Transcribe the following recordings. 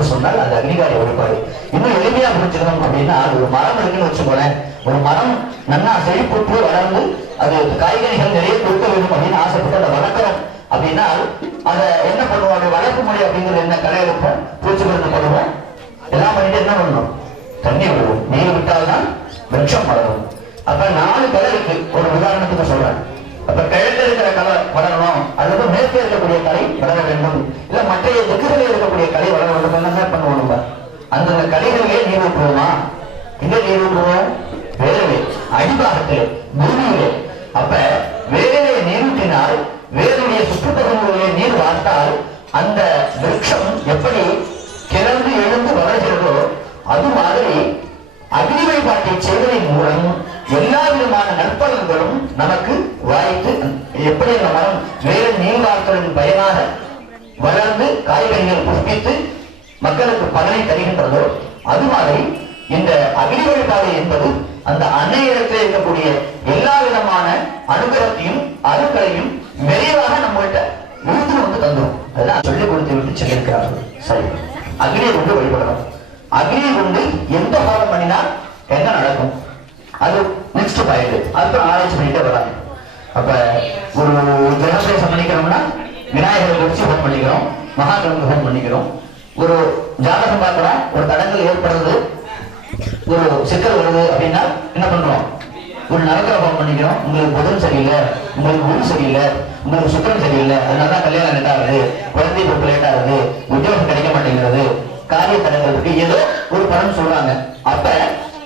என்று சொன்னால் அது அக்னிகார வழிபாடு இன்னும் எளிமையா புரிஞ்சுக்கணும் அப்படின்னா அது ஒரு மரம் இருக்குன்னு வச்சுக்கோங்களேன். ஒரு மரம் நன்னா செழிப்புற்று வளர்ந்து அது காய்கறிகள் நிறைய கொடுக்க வேண்டும் அப்படின்னு ஆசைப்பட்டு அதை வளர்க்கணும் அப்படின்னா அதை என்ன பண்ணுவோம்? வளர்ப்பு முறை அப்படிங்கிறது என்ன? கலை எடுப்போம் பூச்சி மருந்து பண்ணுவோம் எல்லாம் பண்ணிட்டு என்ன பண்ணணும்? தண்ணி விடுவோம். நீர் விட்டால்தான் விருட்சம் வளரும். அப்ப நாலு கலை இருக்கு ஒரு உதாரணத்துக்கு சொல்றேன். அப்ப கிழக்கு இருக்கிற கலை வளரணும். அல்லது மேற்கே இருக்கக்கூடிய கலை வளர வேண்டும். இல்ல மற்ற திக்குகளில் இருக்கக்கூடிய கலை வளர வேண்டும். என்ன பண்ணுவோம் நம்ம? அந்தந்த கலைகளிலே நீர் ஊற்றுவோமா எங்க நீர் ஊற்றுவோம் அடிபாகத்திலே பூமியிலே அப்ப வேலையை நீர் ஊற்றினால் வேருடைய சுற்றுப்பகுதிகளிலே நீர் வார்த்தால் அந்த விருட்சம் எப்படி கிளர்ந்து எழுந்து வளர்கிறதோ அது மாதிரி அக்னி வழிபாட்டை செய்வதன் மூலம் எல்லா விதமான நற்பலன்களும் நமக்கு வாய்த்து எப்படி அந்த மரம் மேலும் நீங்காக்களின் பயனாக வளர்ந்து காய்கறிகள் புஷ்பித்து மக்களுக்கு பலனை தருகின்றதோ அது மாதிரி இந்த அக்னி வழிபாடு என்பது அந்த அன்னையிடத்தில் இருக்கக்கூடிய எல்லா விதமான அனுகிரகத்தையும் அருட்களையும் விரைவாக நம்மகிட்ட விருது வந்து தந்துடும் அதெல்லாம் சொல்லிக் கொடுத்து விட்டு சொல்லியிருக்கிறார்கள் சரி. அக்னியை கொண்டு வழிபடணும். அக்னியை கொண்டு எந்த ஹோமம் பண்ணினா என்ன நடக்கும்? அது நெக்ஸ்ட் பாயிண்ட் அதுக்கு ஆராய்ச்சி பண்ணிட்டே வராங்க அப்ப ஒரு கிரகப்பிரவேசம் பண்ணிக்கிறோம்னா விநாயகரை குறிச்சு ஹோம் பண்ணிக்கிறோம் மகாகணபதி ஹோம் பண்ணிக்கிறோம். ஒரு ஜாதகம் பார்க்கிறோம் ஒரு தடங்கள் ஏற்படுறது ஒரு சிக்கல் வருது அப்படின்னா என்ன பண்றோம்? ஒரு நரக்கரை ஹோம் பண்ணிக்கிறோம். உங்களுக்கு புதன் சரியில்லை உங்களுக்கு குரு சரியில்லை உங்களுக்கு சுக்கரம் சரியில்லை அதனால தான் கல்யாணம் லேட் ஆகுது குழந்தை பொறுப்பு லேட் ஆகுது உத்தியோகம் கிடைக்க மாட்டேங்கிறது காரிய தடங்கள் இருக்கு. ஏதோ ஒரு பலன் சொல்றாங்க. அப்ப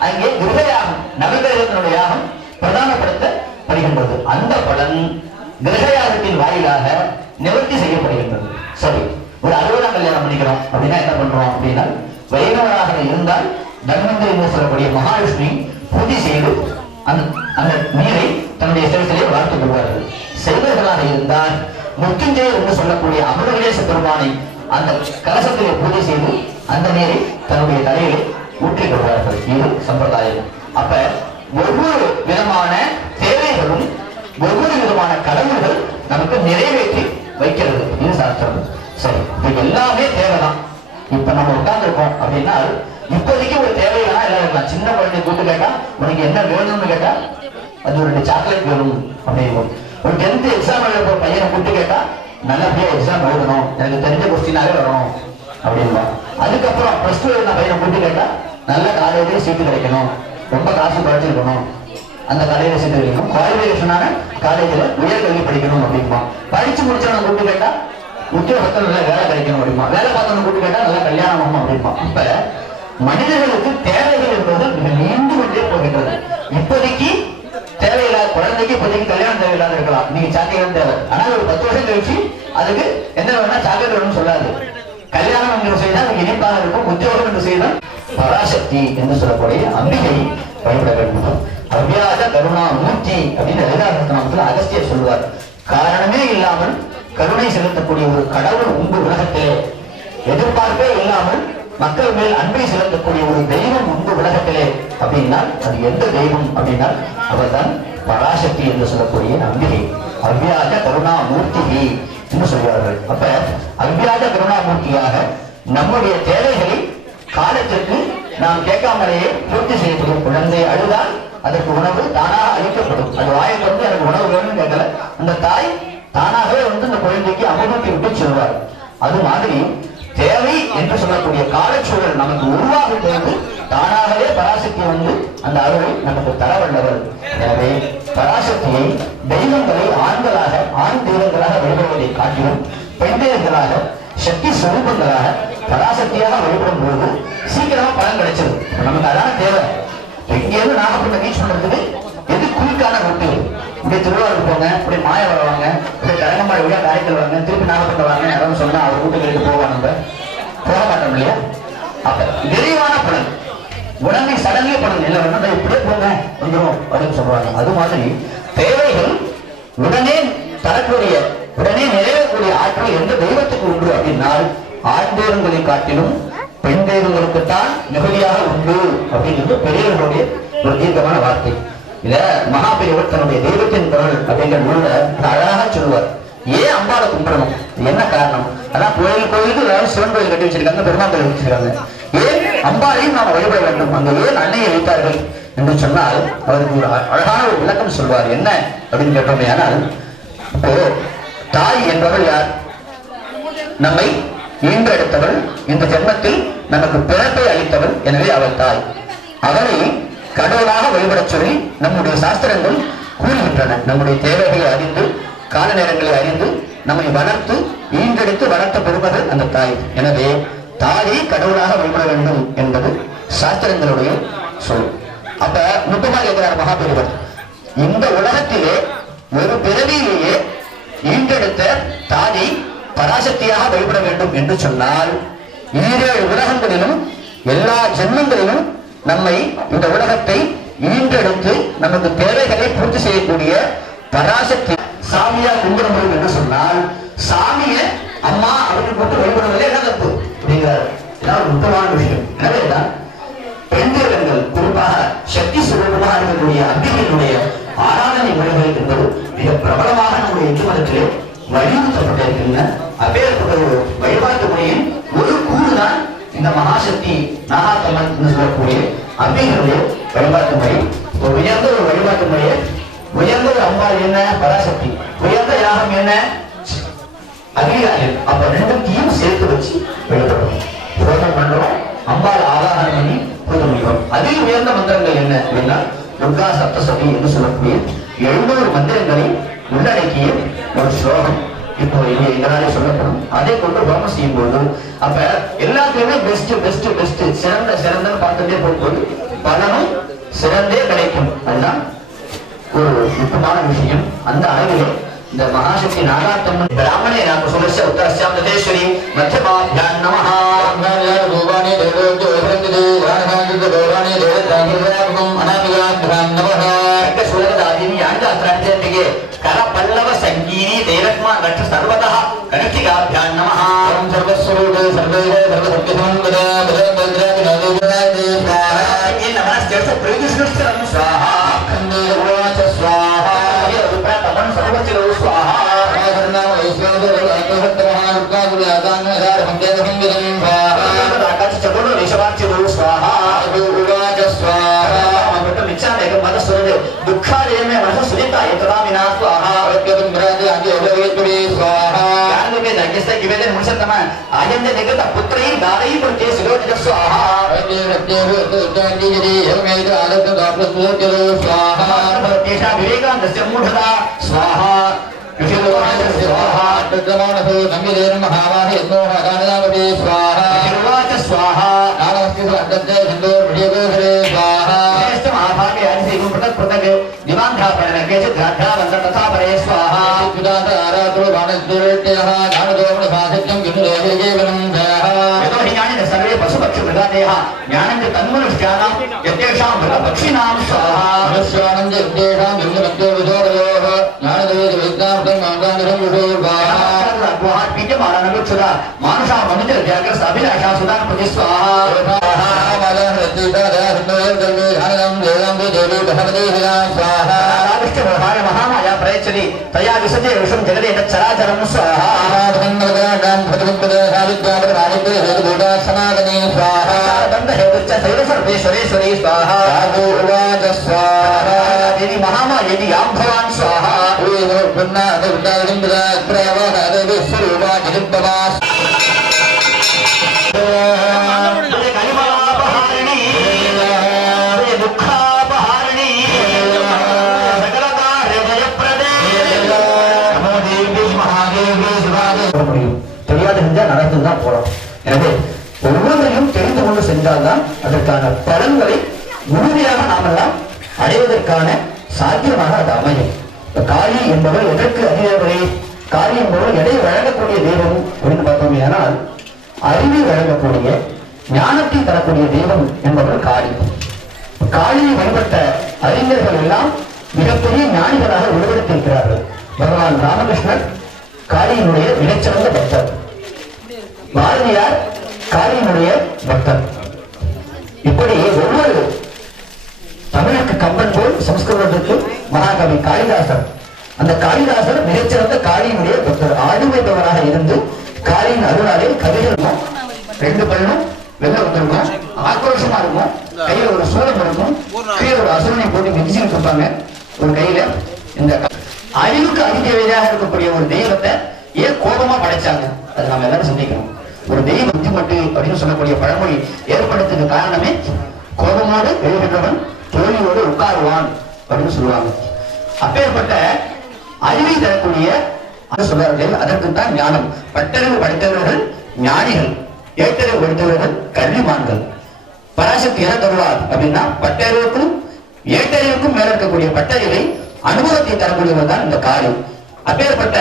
அங்கே கிரகயாகம் நவகிரகத்தினுடைய யாகம் வருகின்றது அந்த பலன் கிரகயாகத்தின் வாயிலாக நிவர்த்தி செய்யப்படுகின்றது. சரி ஒரு அறுபதாம் கல்யாணம் பண்ணிக்கிறோம். அப்படின்னா என்ன பண்றோம் அப்படின்னா வைணவராக இருந்தால் தன்வந்திரி என்று சொல்லக்கூடிய மகாலட்சுமி பூஜை செய்து அந்த அந்த நீரை தன்னுடைய சிரசிலே வளர்த்துக் கொள்வார்கள். செல்வர்களாக இருந்தால் முத்துஞ்செயர் என்று சொல்லக்கூடிய அமிர்தேச பெருமானை அந்த கலசத்திலே பூஜை செய்து அந்த நீரை தன்னுடைய தலையிலே ஊற்றிக் கொள்வார்கள். இது சம்பிரதாயம். அப்ப ஒவ்வொரு விதமான தேவைகளும் ஒவ்வொரு விதமான கடமைகள் நமக்கு நிறைவேற்றி வைக்கிறது இது சாஸ்திரம். சரி இது எல்லாமே தேவைதான். இப்ப நம்ம உட்கார்ந்துருக்கோம் அப்படின்னா இப்போதைக்கு ஒரு தேவையான எல்லாம் இருக்கலாம். சின்ன குழந்தை கூட்டு கேட்டா உனக்கு என்ன வேணும்னு கேட்டா அது ஒரு ரெண்டு சாக்லேட் வேணும் அப்படின்னு ஒரு டென்த் எக்ஸாம் எழுத பையனை கூப்பிட்டு கேட்டா நல்லபடியா எக்ஸாம் எழுதணும். எனக்கு தெரிஞ்ச கொஸ்டினாவே வரணும் அப்படின்னா அதுக்கப்புறம் பிளஸ் டூ எழுதின பையனை கூப்பிட்டு கேட்டா நல்ல காலேஜே சீட்டு கிடைக்கணும். ரொம்ப காசு குறைச்சிருக்கணும். அந்த காலேஜில் சேர்ந்து கிடைக்கணும் குவாலிஃபிகேஷனான காலேஜில் உயர்கல்வி படிக்கணும் அப்படிம்பா படிச்சு முடிச்சவங்க கூட்டு கேட்டா உத்தியோகத்தில் நல்லா வேலை கிடைக்கணும் அப்படிமா வேலை பார்த்தவங்க கூட்டு கேட்டா நல்லா கல்யாணம் ஆகும் அப்படிமா இப்ப மனிதர்களுக்கு தேவைகள் என்பது மிக நீண்டு கொண்டே போகின்றது. இப்போதைக்கு தேவையில்லாத குழந்தைக்கு இப்போதைக்கு கல்யாணம் தேவையில்லாத இருக்கலாம். நீங்க சாக்கியம் தேவை. ஆனால் ஒரு பத்து வருஷம் கழிச்சு அதுக்கு என்ன வேணா சாக்லேட் வேணும்னு சொல்லாது. கல்யாணம் என்று செய்தால் அதுக்கு இனிப்பாக இருக்கும் உத்தியோகம் என்று செய்தால் பராசக்தி என்று சொல்லக்கூடிய அம்பிகை பயன்பட வேண்டும். அவ்வியாஜ கருணா மூர்த்தி அப்படின்னு லலிதாசனத்தில் அகஸ்தியர் சொல்லுவார். காரணமே இல்லாமல் கருணை செலுத்தக்கூடிய ஒரு கடவுள் உண்டு உலகத்திலே. எதிர்பார்ப்பே இல்லாமல் மக்கள் மேல் அன்பை செலுத்தக்கூடிய ஒரு தெய்வம் உண்டு உலகத்திலே. அப்படின்னா அது எந்த தெய்வம் அப்படின்னா அவர்தான் பராசக்தி என்று சொல்லக்கூடிய அம்பிகை அவ்வியாஜ கருணா மூர்த்தி என்று சொல்வார்கள் அப்ப அவ்வியாஜ கருணாமூர்த்தியாக நம்முடைய தேவைகளை காலத்திற்கு நாம் கேட்காமலேயே பூர்த்தி செய்யக்கூடிய குழந்தை அழுதால் அதற்கு உணவு தானாக அளிக்கப்படும். அது வாயை வந்து எனக்கு உணவு வேணும்னு கேட்கல. அந்த தாய் தானாகவே வந்து அந்த குழந்தைக்கு அமுதத்தை விட்டு செல்வார் அது மாதிரி தேவை என்று சொல்லக்கூடிய காலச்சூழல் நமக்கு உருவாகும் போது தானாகவே பராசக்தி வந்து அந்த அருளை நமக்கு தர வல்லவர். எனவே பராசக்தியை தெய்வங்களை ஆண்களாக ஆண் தெய்வங்களாக வழிபடுவதை காட்டிலும் பெண் தெய்வங்களாக சக்தி சுரூபங்களாக பராசக்தியாக வழிபடும் போது சீக்கிரமா பலன் கிடைச்சது நமக்கு அதான தேவை. எங்கேயாவது நாகப்பட்டினம் ரீச் பண்றதுக்கு எது குயிக்கான ரூட்டு இப்படி திருவாரூர் போங்க இப்படி மாய வருவாங்க இப்படி கரங்கம்பாடி வழியா காரைக்கல் வாங்க திருப்பி நாகப்பட்டினம் வாங்க யாராவது சொன்னா அவர் வீட்டுக்கு போவாங்க நம்ம. போக மாட்டோம் இல்லையா? அப்ப விரைவான பலன். உடனே சடனே பலன். இல்லை வேணா இப்படியே போங்க வந்துரும் அப்படின்னு சொல்றாங்க. அது மாதிரி தேவைகள் உடனே தரக்கூடிய உடனே நிறைவேறக்கூடிய ஆற்றல் எந்த தெய்வத்துக்கு உண்டு அப்படின்னால் ஆண்டோரங்களை காட்டிலும் பெண் தெய்வங்களுக்குத்தான் மிகுதியாக உண்டு அப்படிங்கிறது பெரியவர்களுடைய ஒரு தீர்க்கமான வார்த்தை. இத மகாபெரியவர் தன்னுடைய தெய்வத்தின் குரல் அப்படிங்கிற நூல அழகாக சொல்லுவார். ஏன் அம்பாவை கும்பிடணும் என்ன காரணம்? அதான் கோயில் கோயிலுக்கு எல்லாரும் சிவன் கோயில் கட்டி வச்சிருக்காங்க பெருமாள் கோயில் வச்சிருக்காங்க. ஏன் அம்பாலையும் நாம் வழிபட வேண்டும்? அங்க ஏன் அன்னையை வைத்தார்கள்? என்று சொன்னால் அவருக்கு ஒரு அழகான ஒரு விளக்கம் சொல்வார். என்ன? அப்படின்னு கேட்டோமே ஆனால் இப்போ தாய் என்பவர் யார்? நம்மை ஈன்றெடுத்தவள் இந்த ஜென்மத்தில் நமக்கு பிறப்பை அளித்தவள் எனவே அவள் தாய். அவளை கடவுளாக வழிபடச் சொல்லி நம்முடைய சாஸ்திரங்கள் கூறுகின்றன. நம்முடைய தேவைகளை அறிந்து கால நேரங்களை அறிந்து நம்மை வளர்த்து ஈன்றெடுத்து வளர்த்த பெறுவது அந்த தாய். எனவே தாயை கடவுளாக வழிபட வேண்டும் என்பது சாஸ்திரங்களுடைய சொல். அப்ப முக்கியமாக கேட்கிறார் மகாபெருவர் இந்த உலகத்திலே ஒரு பிறவியிலேயே ஈன்றெடுத்த தாயை பராசக்தியாக வழிபட வேண்டும் என்று சொன்னால் ஈரேழு உலகங்களிலும் எல்லா ஜென்மங்களிலும் நம்மை இந்த உலகத்தை ஈன்றெடுத்து நமக்கு தேவைகளை பூர்த்தி செய்யக்கூடிய பராசக்தி சாமியா கும்பிட முடியும் என்று சொன்னால் சாமிய அம்மா அப்படின்னு போட்டு வழிபடுவதில் என்ன தப்பு? அப்படிங்கிறார். முக்கியமான விஷயம். எனவேதான் பெண் தெய்வங்கள் குறிப்பாக சக்தி சுரூபமாக இருக்கக்கூடிய அம்பிகையினுடைய ஆராதனை முறைகள் என்பது மிக பிரபலமாக நம்முடைய இந்து மதத்திலே வலியுறுத்தப்பட்டிருக்கின்றன அப்பேற்பட்ட ஒரு வழிபாட்டு முறையின் ஒரு கூறுதான் இந்த மகாசக்தி நாகாத்தம்மன் என்று சொல்லக்கூடிய அம்பிகையுடைய வழிபாட்டு முறை. ஒரு உயர்ந்த ஒரு வழிபாட்டு முறையை உயர்ந்த ஒரு அம்பாள் என்ன? பராசக்தி. உயர்ந்த யாகம் என்ன? அதிகாரிகள் அப்ப ரெண்டுத்தையும் சேர்த்து வச்சு எழுதணும் ஹோமம் பண்றோம். அம்பாள் ஆராதனை பண்ணி புரிந்து முடியும் அதில் உயர்ந்த மந்திரங்கள் என்ன அப்படின்னா துர்கா சப்தசதி என்று சொல்லக்கூடிய எழுநூறு மந்திரங்களை உள்ளடக்கிய ஒரு ஸ்லோகம். இப்போ இது எங்களாலே சொல்லப்படும். அதே கொண்டு ஹோமம் செய்யும் போது அப்ப எல்லாத்துலயுமே பெஸ்ட் பெஸ்ட் பெஸ்ட் சிறந்த சிறந்த பார்த்துட்டே போகும்போது பலனும் சிறந்தே கிடைக்கும். அதுதான் ஒரு நுட்பமான விஷயம். அந்த அளவிலே இந்த மகாசக்தி நாகாத்தம்மன் பிராமணே நாம சுமஸ்ய உத்தரஸ்யாம் ததேஸ்வரி மத்தியமாபியான் நமஹ. ரூபாணி தேவோ தேவோ தேவோ தேவோ தேவோ அனாமிகாபியான் श्रीकाभ्यां नमः ॐ सर्वस्वरूपे सर्वेदे सर्वसत्यसमन्वदे भजन्तज्ञाति नदे नमस्ते प्रयोजनस्थलं स्वाहा ನಗಿಸ್ತ ಕಿವೇಲೆ ಮುಗಿಸತ್ತಮ ಆಯಂದ ನಿಗತ ಪುತ್ರೈ ದಾರೈ ಪ್ರತ್ಯೇ ಸಿಗೋಜಿತ ಸ್ವಾಹ ಸ್ವಾಹಾ ತೇಷಾ ವಿವೇಕಾನಂದಸ್ಯ ಮೂಢದ ಸ್ವಾಹ ವಿಷಯವಾಚ ಸ್ವಾಹ ವಿಷಯವಾಚ ಸ್ವಾಹ ಶ್ರೇಷ್ಠ ಮಹಾಭಾಗ್ಯ ಆದಿಸೈವ ಪೃಥಕ್ ಪೃಥಕ್ ದಿವಾಂಧ హృదయ జ్ఞానంజ తన్మనుష్యానం యద్దేషాం భృతపక్షిణాం స్వాహానుష్యానం యద్దేషాం ఇంద్రద్యోగోరయో జ్ఞానదేవి వైజ్ఞానికం నాగానికం విభోర్వాహాత్మీయమాననుచ్చుత మానుషా మనుజ జాగ్రత్త అభిలాషా సుతాన్ ప్రతి స్వాహాయ మహామాయ ప్రయచ్చతి తయా విశతే सर्वोपि हेतुभूता सनातने स्वाहा दन्तहेतुश्च सैव सर्वेश्वरेश्वरे स्वाहा राघोवाच स्वाहा यदि महामा यदि यां भवान् स्वाहा पुन्नादुर्दादिन्द्राग्रवहरविस्वरूपा जगद्भवा தெரியாத செஞ்சா நடத்துதான் போறோம் எனவே ஒவ்வொன்றையும் தெரிந்து கொண்டு சென்றால்தான் அதற்கான பலன்களை முழுமையாக நாமெல்லாம் அடைவதற்கான சாத்தியமாக அது அமையும். காளி என்பவர் எதற்கு அதிதேவரை காளி என்பவர் எதை வழங்கக்கூடிய தெய்வம் அப்படின்னு பார்த்தோமே ஆனால் அறிவை வழங்கக்கூடிய ஞானத்தை தரக்கூடிய தெய்வம் என்பவர் காளி. காளியை வழிபட்ட அறிஞர்கள் எல்லாம் மிகப்பெரிய ஞானிகளாக உருவெடுத்திருக்கிறார்கள். பகவான் ராமகிருஷ்ணன் காளியினுடைய மிகச்சிறந்த பக்தர். பாரதியார் காரியனுடைய பக்தர் இப்படி ஒவ்வொரு தமிழுக்கு கம்பன் போல் சம்ஸ்கிருதத்துக்கு மகாகவி காளிதாசர். அந்த காளிதாசர் மிகச்சிறந்த காளியினுடைய பக்தர். ஆடுமைப்பவராக இருந்து காளியின் அருளாலே கதைகள் ரெண்டு பல்லும் வெள்ள வந்திருக்கும் ஆக்ரோஷமா இருக்கும். கையில ஒரு சூழல் இருக்கும். கீழே ஒரு அசுரனை போட்டு மிதிச்சுட்டு இருப்பாங்க. ஒரு கையில இந்த க- அறிவுக்கு அதிதேவையாக இருக்கக்கூடிய ஒரு தெய்வத்தை ஏன் கோபமா படைச்சாங்க? அதை நாம எல்லாரும் சிந்திக்கணும். ஒரு தெய்வ புத்திமட்டு அப்படின்னு சொல்லக்கூடிய பழமொழி ஏற்படுத்துக்கு காரணமே கோபமோடு எழுகின்றவன் தோல்வியோடு உட்காருவான் அப்படின்னு சொல்லுவாங்க. அப்பேற்பட்ட அறிவை தரக்கூடிய அது சொல்றார்கள் அதற்கு தான் ஞானம். பட்டறிவு படித்தவர்கள் ஞானிகள் ஏட்டறிவு படித்தவர்கள் கல்விமான்கள் பராசக்தி என தருவார் அப்படின்னா பட்டறிவுக்கும் ஏற்றறிவுக்கும் மேல இருக்கக்கூடிய பட்டறிவை அனுபவத்தை தரக்கூடியவர் தான் இந்த காரியம் அப்பேற்பட்ட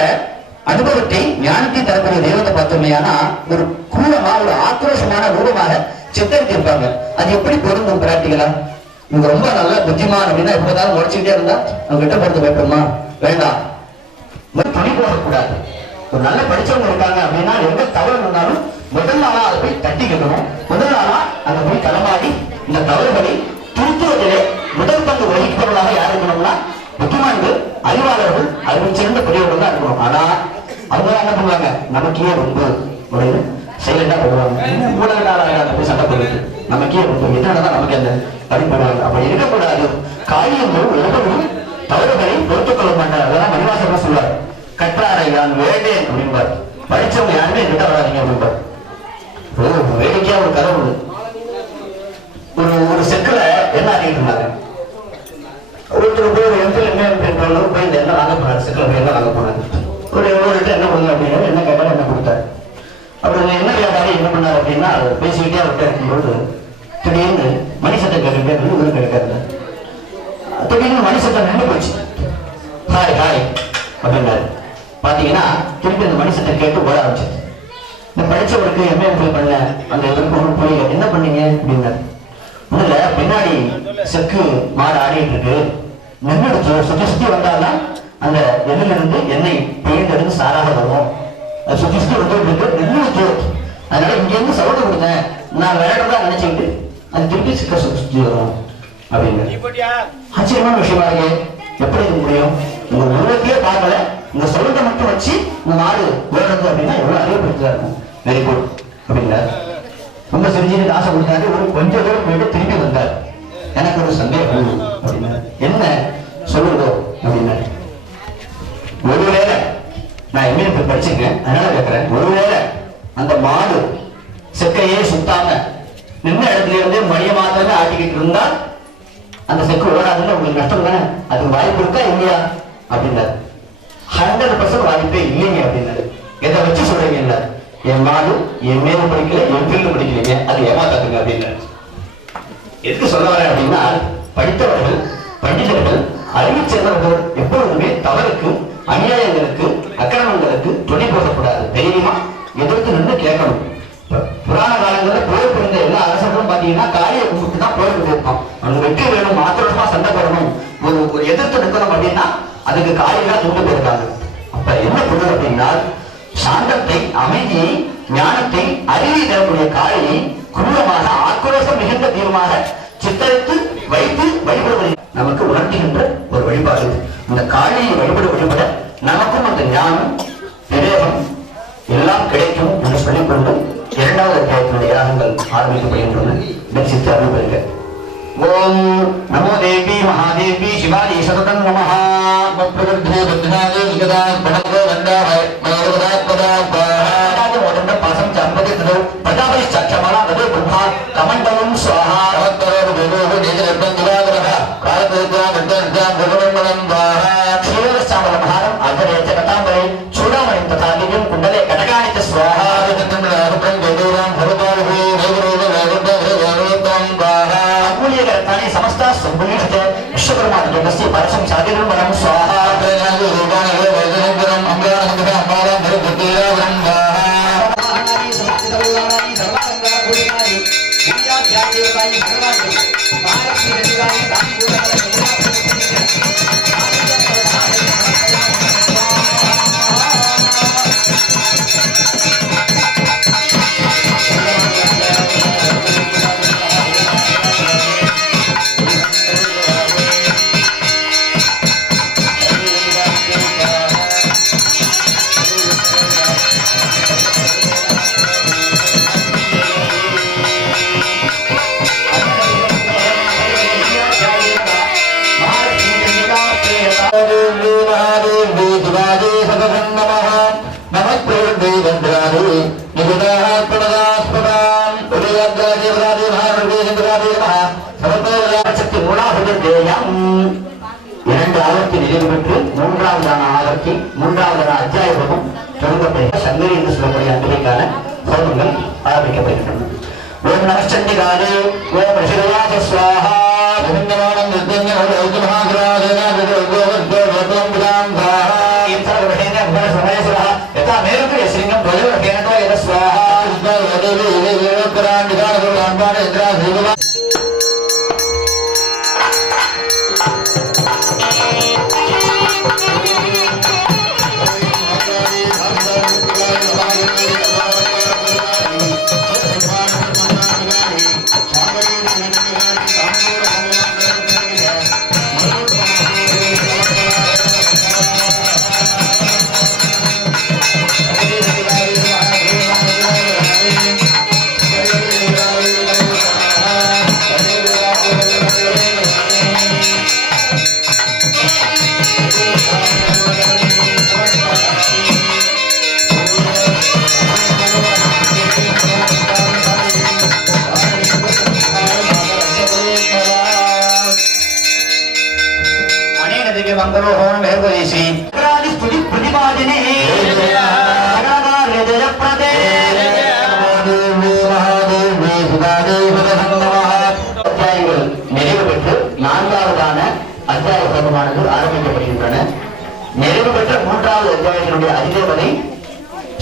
அனுபவத்தை ஞானத்தை தரக்கூடிய தெய்வத்தை பார்த்தோம்னா ஒரு கூலமா ஒரு ஆக்ரோஷமான ரூபமாக சித்தரித்திருப்பாங்க. அது எப்படி பொருந்தும் பிராக்டிகலா இவங்க ரொம்ப நல்ல புத்திமான் அப்படின்னா எப்போதாலும் உழைச்சிக்கிட்டே இருந்தா அவங்க கிட்ட பொறுத்து வைப்போமா வேண்டாம். துணி போடக்கூடாது. ஒரு நல்ல படிச்சவங்க இருக்காங்க அப்படின்னா எந்த தவறு இருந்தாலும் முதல் நாளா அதை போய் தட்டிக்கணும் முதல் நாளா அங்க போய் களமாடி இந்த தவறுகளை திருத்துவதிலே முதல் பங்கு வகிப்பவர்களாக யார் இருக்கணும்னா புத்திமான்கள் அறிவாளர்கள் அறிவு சிறந்த பெரியவர்கள் தான் இருக்கணும் ஆனா அவங்க என்ன பண்ணுவாங்க? நமக்கே ரொம்ப முறையில சைலண்டா போடுவாங்க. ஊடகத்தாளர்கள் போய் சண்டை போடுறது. நமக்கே ரொம்ப என்னதான் நமக்கு அந்த அப்படி அப்ப இருக்கக்கூடாது. காரியங்கள் உலகமும் தவறுகளை பொறுத்துக் கொள்ள மாட்டார். அதெல்லாம் மணிவாசகர் சொல்வார். கற்றாரை நான் வேண்டேன் அப்படின்பார் படிச்சவங்க யாருமே என்கிட்ட வராதீங்க அப்படின்பார் ஒரு வேடிக்கையா ஒரு கதை உண்டு ஒரு ஒரு செக்குல என்ன ஆகிட்டு இருந்தாங்க? 特别大的 ஆச்சரியமான எப்படி இருக்க முடியும்? உங்க உருவத்தையே பார்க்கல. உங்க சொல்றதை மட்டும் வச்சு உங்க நாடு ஓடுறது அப்படின்னா எவ்வளவு அறிவுப்படுத்தா இருக்கும். வெரி குட் அப்படின்னாரு ரொம்ப செஞ்சுட்டு ஆசை கொடுத்தாரு. ஒரு கொஞ்ச தூரம் போயிட்டு திரும்பி வந்தார். எனக்கு ஒரு சந்தேகம் அப்படின்னா என்ன சொல்லுங்க? அப்படின்னா ஒருவேளை நான் எம்ஏ போய் படிச்சிருக்கேன். அதனால கேட்கிறேன் ஒருவேளை அந்த மாடு செக்கையே சுத்தாம நின்ன இடத்துல இருந்து மணிய மாத்திரமே ஆட்டிக்கிட்டு இருந்தா அந்த செக்கு ஓடாதுன்னு உங்களுக்கு நஷ்டம் தானே? அதுக்கு வாய்ப்பு இருக்கா இல்லையா? அப்படின்னாரு. ஹண்ட்ரட் பர்சன்ட் வாய்ப்பே இல்லைங்க அப்படின்னாரு. எதை வச்சு சொல்றீங்க இல்ல என் மாடு என் மேலும் படிக்கல என் ஃபீல்டு படிக்கலைங்க. அது ஏமாத்தாதுங்க அப்படின்னாரு. எதுக்கு சொல்ல வரேன் அப்படின்னா படித்தவர்கள் பண்டிதர்கள் அறிவு சேர்ந்தவர்கள் எப்பொழுதுமே தவறுக்கும் அநியாயங்களுக்கு அக்கிரமங்களுக்கு துணை போகக்கூடாது. தைரியமா எதிர்த்து நின்று கேட்கணும். புராண காலங்கள்ல போர் புரிந்த எல்லா அரசர்களும் பாத்தீங்கன்னா காரிய கும்பிட்டு தான் போர் புரியிருப்பான் அவனுக்கு வெற்றி வேணும் ஆத்திரமா சண்டை போடணும் ஒரு ஒரு எதிர்த்து நிற்கணும் அப்படின்னா அதுக்கு காளியா தூண்டு போயிருக்காங்க அப்ப என்ன பொருள் அப்படின்னா சாந்தத்தை அமைதியை ஞானத்தை அறிவை தரக்கூடிய காளியை குரூரமாக ஆக்ரோஷம் மிகுந்த தீர்மாக சித்தரித்து வைத்து வழிபடுவது. நமக்கு உணர்த்துகின்ற ஒரு வழிபாடு. இந்த காளியை வழிபட வழிபட நமக்கும் அந்த ஞானம் விவேகம் எல்லாம் கிடைக்கும் என்று சொல்லிக்கொண்டு இரண்டாவது அத்தியாயத்தினுடைய யாகங்கள் ஆரம்பிக்கப்படுகின்றன தரிசித்து ओम नमो देवी महादेवी शिवाजी सततम नमः। बप्रबुद्धो बद्धादे विगदा बडको वंदा है मनोरदा पदा पहाडादे मोदन पासम चंपति तदो प्रजापति चक्षमाला नदे ब्रह्मा कमंडलम स्वाहा। अवतरो भोगो देजन बंदुरा ग्रह कालदेवता गंगा ஐம்பத்தி மூன்றாவதான ஆவர்த்தி மூன்றாவதான அத்தியாயமும் தொடங்கப்படுகிற சங்கரி என்று சொல்லக்கூடிய அன்றைக்கான ஹோமங்கள் ஆரம்பிக்கப்படுகின்றன. ஓம் நமச்சண்டிகாலே ஓம் ரிஷிரவாச சுவாஹா அகராகார்ய ஜெயப்பிரதே அத்தியாயங்கள் நிறைவு பெற்று நான்காவதான அத்தியாய ஹோமமானது ஆரம்பிக்கப்படுகின்றன. நிறைவு பெற்ற மூன்றாவது அத்தியாயத்தினுடைய அதிதேவதை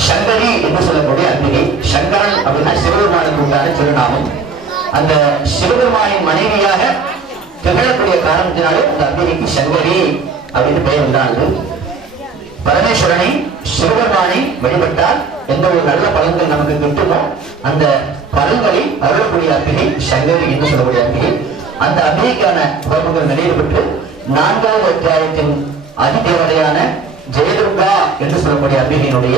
சங்கரி என்று சொல்லக்கூடிய அன்பிகை சங்கரன் அப்படின்னா சிவபெருமானுக்கு உண்டான திருநாமம். அந்த சிவபெருமானின் மனைவியாக திகழக்கூடிய காரணத்தினாலே அந்த அம்பிகைக்கு சங்கரி அப்படின்னு பெயர் உண்டானது. பரமேஸ்வரனை சிவபெருமானை வழிபட்டால் எந்த ஒரு நல்ல பலன்கள் நமக்கு கிட்டுமோ அந்த பலன்களை அருளக்கூடிய அம்பிகை சங்கரி என்று சொல்லக்கூடிய அம்பிகை. அந்த அம்பிகைக்கான ஹோமங்கள் நிறைவு பெற்று நான்காவது அத்தியாயத்தின் அதிதேவதையான ஜெயதுர்கா என்று சொல்லக்கூடிய அம்பிகையினுடைய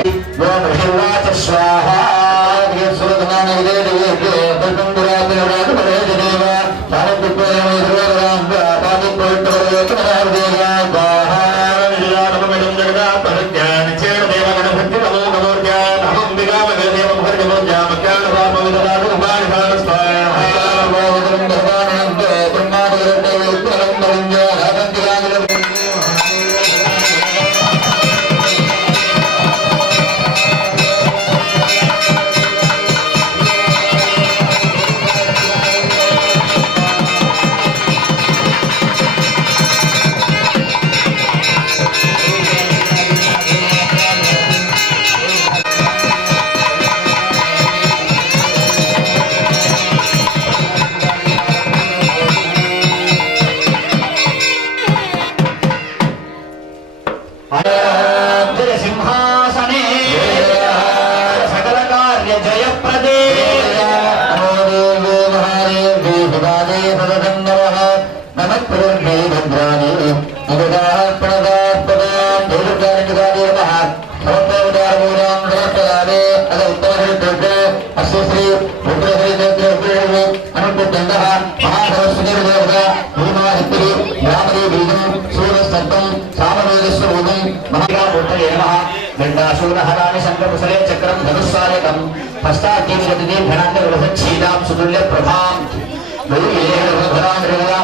घनान्तर्वसच्छीलां सुतुल्य प्रभां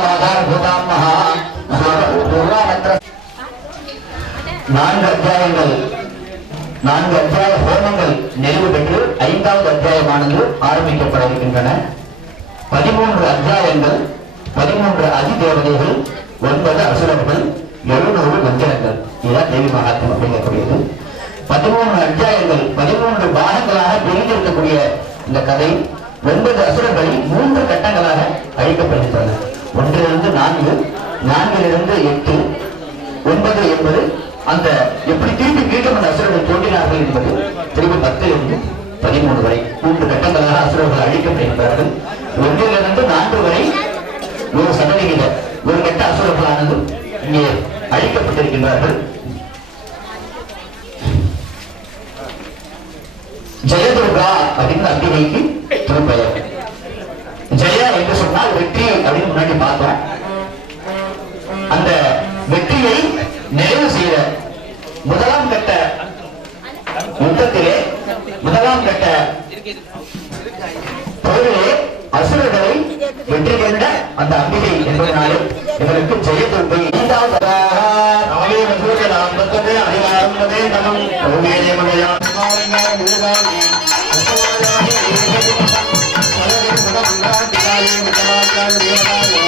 ஆதாரபூதாம் மகா பூர்வாமந்திர நான்கு அத்தியாயங்கள் நான்கு அத்தியாய ஹோமங்கள் நிறைவு பெற்று ஐந்தாவது அத்தியாயமானது ஆரம்பிக்கப்பட இருக்கின்றன பதிமூன்று அத்தியாயங்கள் பதிமூன்று அதிதேவதைகள் ஒன்பது அசுரர்கள் எழுநூறு மந்திரங்கள் இதுதான் தேவி மகாத்மா அப்படிங்கக்கூடியது பதிமூன்று அத்தியாயங்கள் பதிமூன்று பாகங்களாக பிரிந்திருக்கக்கூடிய இந்த கதை ஒன்பது அசுரர்களில் மூன்று கட்டங்களாக அழிக்கப்படுகின்றன. ஒன்றிலிருந்து நான்கு நான்கிலிருந்து எட்டு ஒன்பது என்பது அந்த எப்படி திருப்பி மீண்டும் அந்த அசுரர்கள் தோன்றினார்கள் என்பது திருப்பி பத்திலிருந்து பதிமூணு வரை. மூன்று கட்டங்களாக அசுரர்கள் அழிக்கப்படுகின்றார்கள். ஒன்றிலிருந்து நான்கு வரை ஒரு சதவிகித ஒரு கட்ட அசுரர்களானது இங்கே அழிக்கப்பட்டிருக்கின்றார்கள். ஜெயதுர்கா அப்படின்னு அம்பிகைக்கு திருப்பெயர் ஜெயா என்று சொன்னால் வெற்றி அப்படின்னு முன்னாடி பார்த்தோம். அந்த வெற்றியை நிறைவு செய்த முதலாம் கட்ட யுத்தத்திலே முதலாம் கட்ட போரிலே அசுரர்களை வெற்றி கண்ட அந்த அம்பிகை என்பதனாலே இவருக்கு ஜெயதுர்கை ஐந்தாவது அதிகாரம் Valeu, valeu.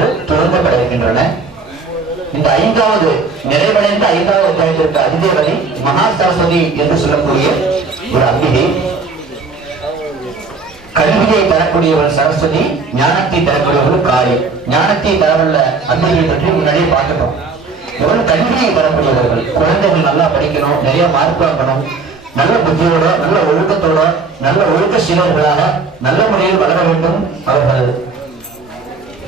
யாகமானது துவங்கப்பட இருக்கின்றன இந்த ஐந்தாவது நிறைவடைந்த ஐந்தாவது அத்தியாயத்திற்கு அதிதேவதை மகா சரஸ்வதி என்று சொல்லக்கூடிய ஒரு அம்பிகை. கல்வியை தரக்கூடியவள் சரஸ்வதி ஞானத்தை தரக்கூடியவள் காளி. ஞானத்தை தரவுள்ள அம்பிகை பற்றி முன்னாடியே பார்த்துட்டோம். இவள் கல்வியை தரக்கூடியவர்கள். குழந்தைகள் நல்லா படிக்கணும் நிறைய மார்க் வாங்கணும். நல்ல புத்தியோட நல்ல ஒழுக்கத்தோட நல்ல ஒழுக்க சீலர்களாக நல்ல முறையில் வளர வேண்டும் அவர்கள்.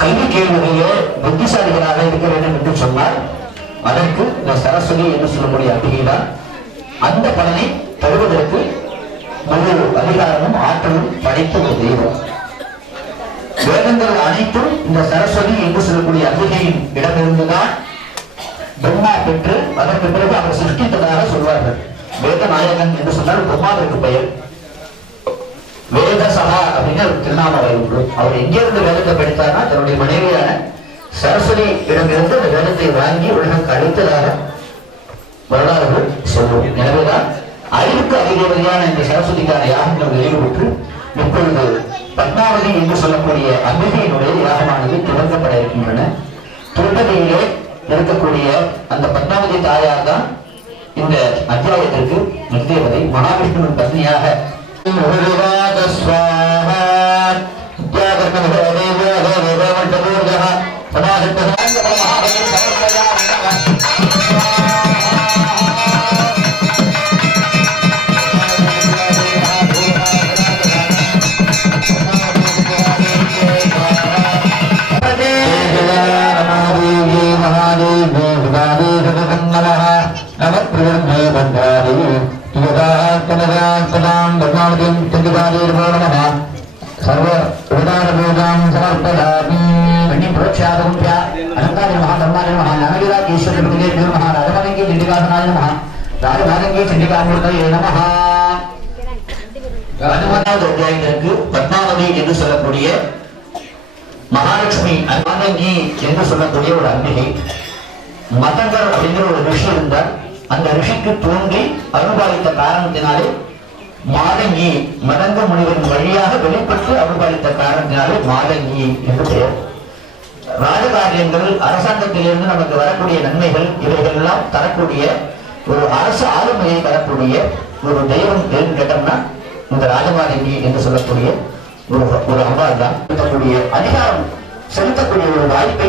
கல்வி கேள்விகளிலே புத்திசாலிகளாக இருக்க வேண்டும் என்று சொன்னால் அதற்கு இந்த சரஸ்வதி என்று சொல்லக்கூடிய அம்பிகை அந்த பலனை தருவதற்கு முழு அதிகாரமும் ஆற்றலும் படைத்த ஒரு தெய்வம். வேதங்கள் அனைத்தும் இந்த சரஸ்வதி என்று சொல்லக்கூடிய அம்பிகையின் இடமிருந்துதான் பிரம்மா பெற்று அதற்கு பிறகு அவர் சிருஷ்டித்ததாக சொல்வார்கள். வேத நாயகன் என்று சொன்னால் பிரம்மாவிற்கு பெயர். வேத சபா அப்படின்னு திருநாமலை உண்டு அவர் எங்கிருந்து வேதத்தை படித்தார்னா தன்னுடைய மனைவியான சரஸ்வதி இடமிருந்து அந்த வேதத்தை வாங்கி உலகம் அளித்ததாக வரலாறுகள் சொல்லுவோம் எனவேதான் அறிவுக்கு அதிகப்படியான இந்த சரஸ்வதிக்கான யாகங்கள் நிறைவுற்று இப்பொழுது பத்மாவதி என்று சொல்லக்கூடிய அமிதியினுடைய யாகமானது துவங்கப்பட இருக்கின்றன. திருப்பதியிலே இருக்கக்கூடிய அந்த பத்மாவதி தாயார் தான் இந்த அத்தியாயத்திற்கு நிறுத்தியவதை மகாவிஷ்ணுவின் பத்னியாக स्वाहा धर्मावतीं चन्द्रिकादेर्वो नमः सर्व उदारपूजां समर्पयामि கண்ணி புரோட்சாதகும்பியா அனந்தாரி மகா தர்மாரி மகா ஞானகிரா ஈஸ்வர பிரதிகே மகா ராஜமாதங்கி சண்டிகாசனாய நம ராஜமாதங்கி சண்டிகாமூர்த்தயே நம பதினொன்றாவது அத்தியாயத்திற்கு பத்மாவதி என்று சொல்லக்கூடிய மகாலட்சுமி மாதங்கி என்று சொல்லக்கூடிய ஒரு அம்பிகை மதங்கர் அப்படிங்கிற ஒரு ரிஷி இருந்தார் அந்த ரிஷிக்கு தோன்றி அனுபவித்த காரணத்தினாலே மாதங்கி மதங்க முனிவரின் வழியாக வெளிப்பட்டு அனுபவித்த காரணத்தினாலே மாதங்கி என்று பெயர். ராஜகாரியங்கள் அரசாங்கத்திலிருந்து நமக்கு வரக்கூடிய நன்மைகள் இவைகள் எல்லாம் தரக்கூடிய ஒரு அரசு ஆளுமையை தரக்கூடிய ஒரு தெய்வம் எதுன்னு கேட்டோம்னா இந்த ராஜமாதங்கி என்று சொல்லக்கூடிய ஒரு ஒரு அம்பாள் தான் செலுத்தக்கூடிய அதிகாரம் செலுத்தக்கூடிய ஒரு வாய்ப்பை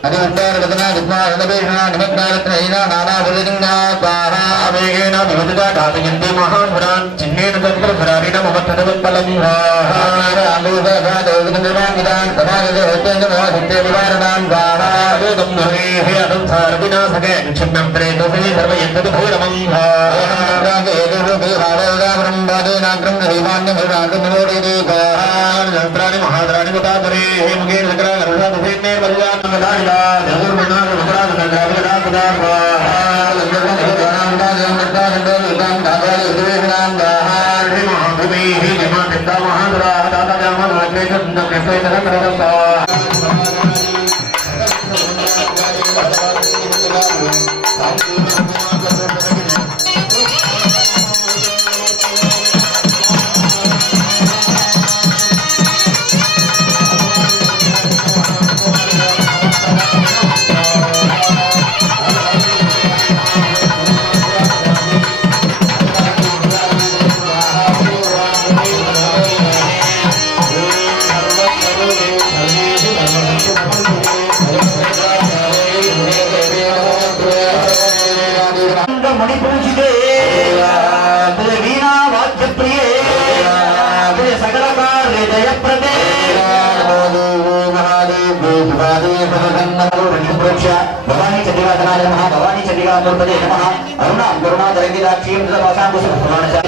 అనువంతాన వదనా విద్వాహనభేషణ నిమగ్నారత్నైన నానాభుజలింగా ద్వారా అవేగేన విభజిత కాపయంతి మహాభురాన్ చిన్నేన తత్ర భురారిణ మమ తదవత్పలం ఆలోకాదోవింద్రమాంగిదాన్ సమాగతోత్యంగమోహిత్యవివారణాం ద్వారా అవేగం హరేహ అదంసార వినాశకే ఆరోగ్యం महाद्राणी बता करे हे मुकेर सकरा गरुड़ा दुबे ने बलिदान मंगला हिला जगुर मना सकरा सकरा बलिदान बता पा जगुर सकरा बता जगुर सकरा सकरा सकरा दादा दुबे नाम दाहार हे महाभूमि, हे जमा, पिता, महाद्रा दादा जामन वाचे संदम कैसे तरह करता Hãy subscribe cho